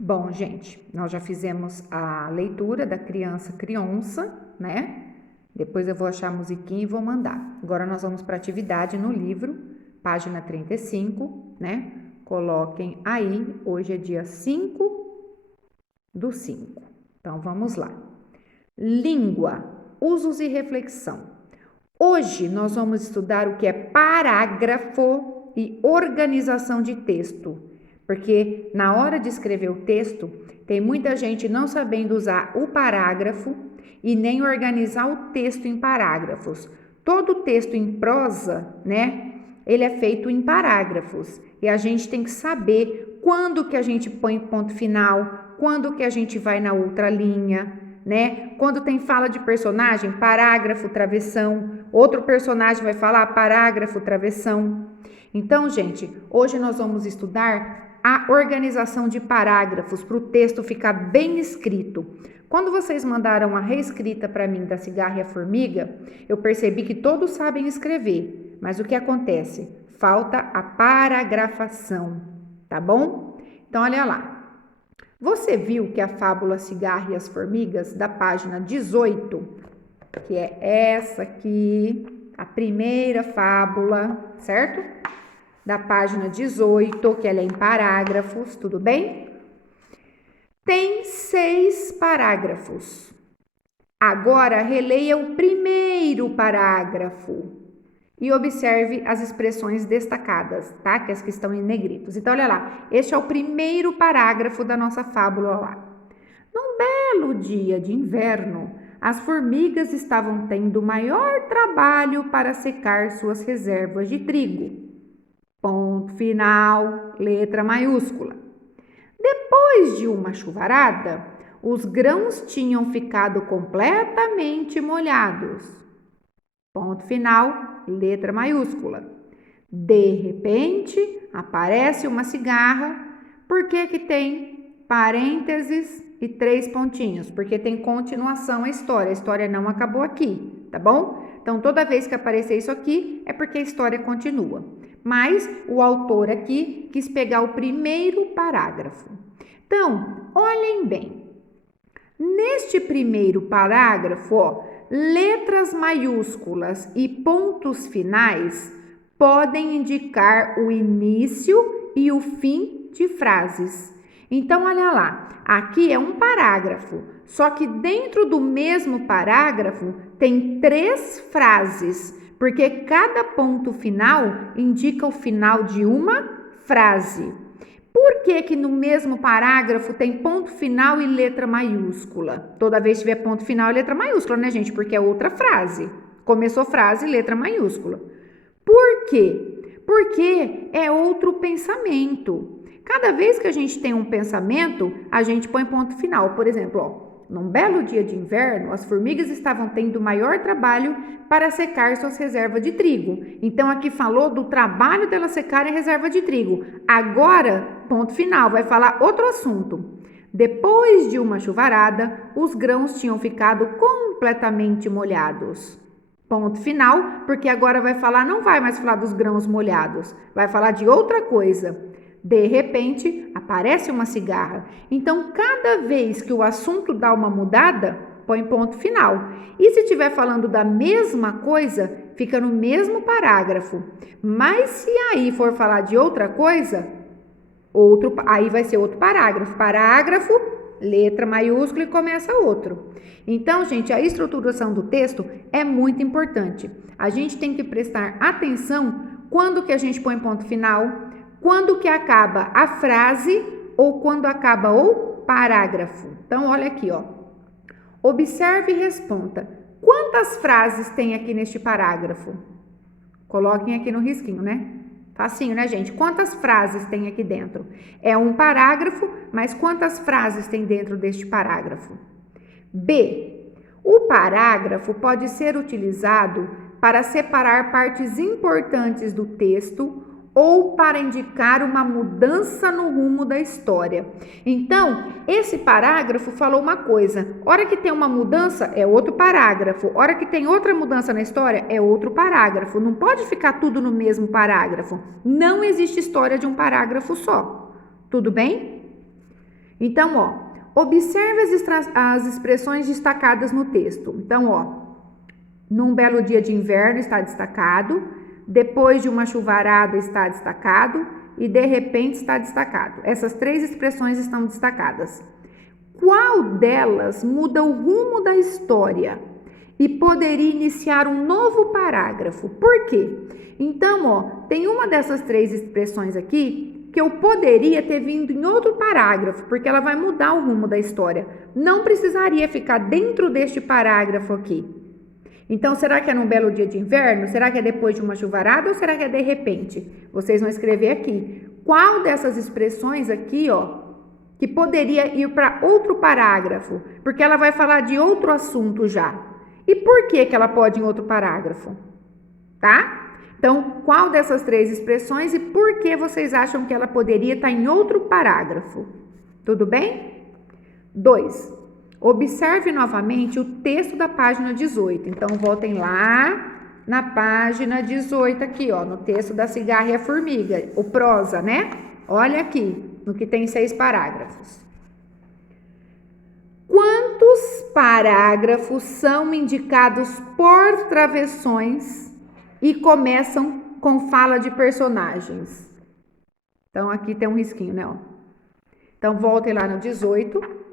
Bom, gente, nós já fizemos a leitura da criança criança, né? Depois eu vou achar a musiquinha e vou mandar. Agora nós vamos para a atividade no livro, página 35, né? Coloquem aí, hoje é dia 5/5. Então vamos lá. Língua, usos e reflexão. Hoje nós vamos estudar o que é parágrafo e organização de texto. Porque na hora de escrever o texto, tem muita gente não sabendo usar o parágrafo e nem organizar o texto em parágrafos. Todo texto em prosa, né, ele é feito em parágrafos. E a gente tem que saber quando que a gente põe ponto final, quando que a gente vai na outra linha, né? Quando tem fala de personagem, parágrafo, travessão. Outro personagem vai falar parágrafo, travessão. Então, gente, hoje nós vamos estudar a organização de parágrafos para o texto ficar bem escrito. Quando vocês mandaram a reescrita para mim da Cigarra e a Formiga, eu percebi que todos sabem escrever, mas o que acontece? Falta a paragrafação, tá bom? Então, olha lá. Você viu que a fábula Cigarra e as Formigas, da página 18, que é essa aqui, a primeira fábula, certo? Da página 18, que ela é em parágrafos, tudo bem? Tem 6 parágrafos. Agora, releia o primeiro parágrafo e observe as expressões destacadas, tá? Que as que estão em negritos. Então, olha lá, este é o primeiro parágrafo da nossa fábula lá. Num belo dia de inverno, as formigas estavam tendo maior trabalho para secar suas reservas de trigo. Ponto final, letra maiúscula. Depois de uma chuvarada, os grãos tinham ficado completamente molhados. Ponto final, letra maiúscula. De repente, aparece uma cigarra. Por que tem parênteses e 3 pontinhos? Porque tem continuação a história não acabou aqui, tá bom? Então, toda vez que aparecer isso aqui, é porque a história continua. Mas o autor aqui quis pegar o primeiro parágrafo. Então, olhem bem. Neste primeiro parágrafo, ó, letras maiúsculas e pontos finais podem indicar o início e o fim de frases. Então, olha lá, aqui é um parágrafo, só que dentro do mesmo parágrafo tem 3 frases, porque cada ponto final indica o final de uma frase. Por que no mesmo parágrafo tem ponto final e letra maiúscula? Toda vez que tiver ponto final e letra maiúscula, né, gente? Porque é outra frase. Começou frase, letra maiúscula. Por quê? Porque é outro pensamento. Cada vez que a gente tem um pensamento, a gente põe ponto final. Por exemplo, ó, num belo dia de inverno, as formigas estavam tendo maior trabalho para secar suas reservas de trigo. Então, aqui falou do trabalho delas secarem a reserva de trigo. Agora, ponto final, vai falar outro assunto. Depois de uma chuvarada, os grãos tinham ficado completamente molhados. Ponto final, porque agora vai falar, não vai mais falar dos grãos molhados, vai falar de outra coisa. De repente, aparece uma cigarra. Então, cada vez que o assunto dá uma mudada, põe ponto final. E se estiver falando da mesma coisa, fica no mesmo parágrafo. Mas se aí for falar de outra coisa, aí vai ser outro parágrafo. Parágrafo, letra maiúscula e começa outro. Então, gente, a estruturação do texto é muito importante. A gente tem que prestar atenção quando que a gente põe ponto final, quando que acaba a frase ou quando acaba o parágrafo. Então, olha aqui, ó. Observe e responda. Quantas frases tem aqui neste parágrafo? Coloquem aqui no risquinho, né? Facinho, né, gente? Quantas frases tem aqui dentro? É um parágrafo, mas quantas frases tem dentro deste parágrafo? B. O parágrafo pode ser utilizado para separar partes importantes do texto ou para indicar uma mudança no rumo da história. Então, esse parágrafo falou uma coisa. Hora que tem uma mudança, é outro parágrafo. Hora que tem outra mudança na história, é outro parágrafo. Não pode ficar tudo no mesmo parágrafo. Não existe história de um parágrafo só. Tudo bem? Então, ó, observe as expressões destacadas no texto. Então, ó, num belo dia de inverno está destacado, depois de uma chuvarada está destacado e de repente está destacado. Essas 3 expressões estão destacadas. Qual delas muda o rumo da história e poderia iniciar um novo parágrafo? Por quê? Então, ó, tem uma dessas 3 expressões aqui que eu poderia ter vindo em outro parágrafo, porque ela vai mudar o rumo da história. Não precisaria ficar dentro deste parágrafo aqui. Então, será que é num belo dia de inverno? Será que é depois de uma chuvarada ou será que é de repente? Vocês vão escrever aqui. Qual dessas expressões aqui, ó, que poderia ir para outro parágrafo? Porque ela vai falar de outro assunto já. E por que ela pode ir em outro parágrafo? Tá? Então, qual dessas 3 expressões e por que vocês acham que ela poderia estar em outro parágrafo? Tudo bem? 2. Observe novamente o texto da página 18. Então, voltem lá na página 18 aqui, ó, no texto da cigarra e a formiga, o prosa, né? Olha aqui, no que tem 6 parágrafos. Quantos parágrafos são indicados por travessões e começam com fala de personagens? Então, aqui tem um risquinho, né? Ó. Então, voltem lá no 18.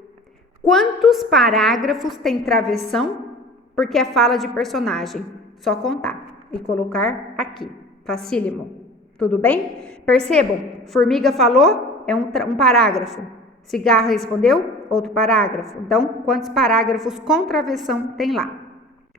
Quantos parágrafos tem travessão? Porque é fala de personagem. Só contar e colocar aqui. Facílimo. Tudo bem? Percebam, formiga falou, é um parágrafo. Cigarra respondeu, outro parágrafo. Então, quantos parágrafos com travessão tem lá?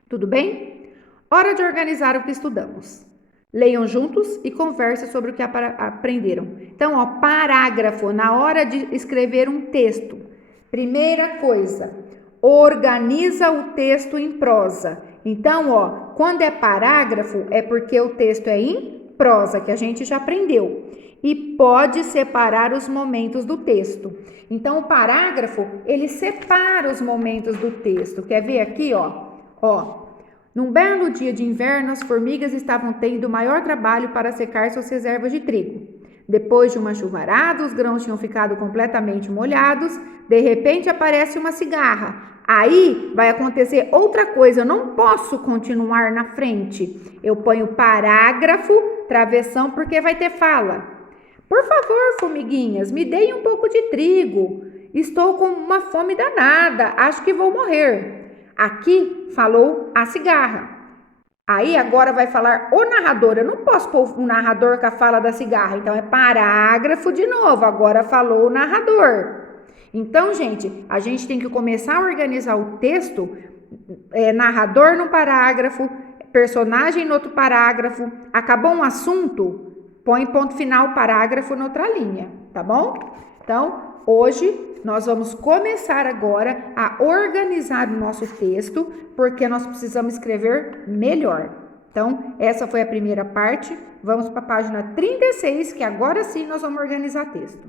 Tudo bem? Hora de organizar o que estudamos. Leiam juntos e conversem sobre o que aprenderam. Então, ó, parágrafo, na hora de escrever um texto. Primeira coisa, organiza o texto em prosa. Então, ó, quando é parágrafo, é porque o texto é em prosa, que a gente já aprendeu. E pode separar os momentos do texto. Então, o parágrafo, ele separa os momentos do texto. Quer ver aqui, ó? Ó, num belo dia de inverno, as formigas estavam tendo maior trabalho para secar suas reservas de trigo. Depois de uma chuvarada, os grãos tinham ficado completamente molhados. De repente, aparece uma cigarra. Aí vai acontecer outra coisa. Eu não posso continuar na frente. Eu ponho parágrafo, travessão, porque vai ter fala. Por favor, formiguinhas, me deem um pouco de trigo. Estou com uma fome danada. Acho que vou morrer. Aqui falou a cigarra. Aí agora vai falar o narrador. Eu não posso pôr o narrador com a fala da cigarra. Então é parágrafo de novo. Agora falou o narrador. Então, gente, a gente tem que começar a organizar o texto. Narrador no parágrafo, personagem no outro parágrafo. Acabou um assunto, põe ponto final, parágrafo na outra linha. Tá bom? Então, hoje nós vamos começar agora a organizar o nosso texto, porque nós precisamos escrever melhor. Então, essa foi a primeira parte. Vamos para a página 36, que agora sim nós vamos organizar texto.